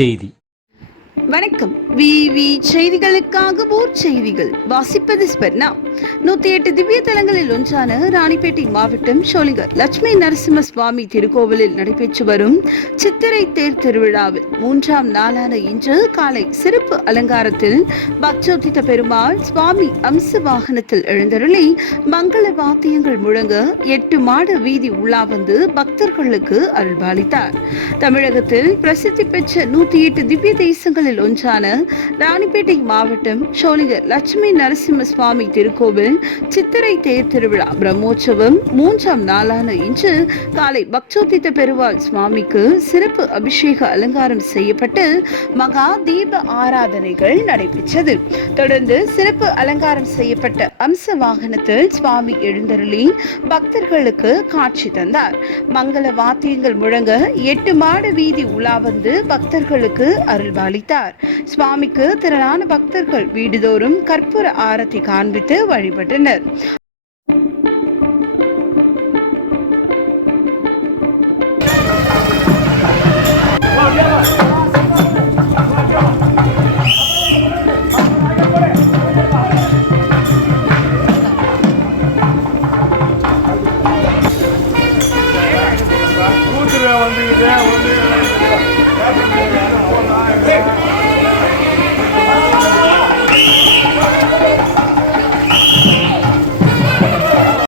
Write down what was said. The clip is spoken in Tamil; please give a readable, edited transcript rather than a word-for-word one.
செய்தி. வணக்கம். விவி செய்திகளுக்காக ஊர் செய்திகள் வாசிப்பது ஸ்பர்ணா. 108 திவ்ய தலங்களில் ஒன்றான ராணிப்பேட்டை மாவட்டம் ஷோலிங்கர் லட்சுமி நரசிம்ம சுவாமி திருக்கோவிலில் நடைபெற்று வரும் சித்திரை தேர் திருவிழாவில் 3ஆம் நாளான இன்று காலை சிறப்பு அலங்காரத்தில் பக்தோத்தித பெருமாள் சுவாமி அம்ச வாகனத்தில் எழுந்தருளி மங்கள வாத்தியங்கள் முழங்க 8 மாட வீதி உலா வந்து பக்தர்களுக்கு அருள்பாலித்தார். தமிழகத்தில் பிரசித்தி பெற்ற 108 திவ்ய தேசங்களில் ஒன்றான ராணிப்பேட்டை மாவட்டம் ஷோலிங்கர் லட்சுமி நரசிம்ம சுவாமி திருக்கோவில் சித்திரை தேர் திருவிழா பிரம்மோற்சவம் 3ஆம் நாளான இன்று காலை பக்தோத்தித பெருமாள் சுவாமிக்கு சிறப்பு அபிஷேக அலங்காரம் செய்யப்பட்டு மகா தீப ஆராதனைகள் நடைபெற்றது. தொடர்ந்து சிறப்பு அலங்காரம் செய்யப்பட்ட அம்ச வாகனத்தில் சுவாமி எழுந்தருளி பக்தர்களுக்கு காட்சி தந்தார். மங்கள வாத்தியங்கள் முழங்க 8 மாட வீதி உலா வந்து பக்தர்களுக்கு அருள்பாலித்தார். சுவாமிக்கு திரளான பக்தர்கள் வீடுதோறும் கற்பூர ஆரத்தி காண்பித்து வழிபட்டனர்.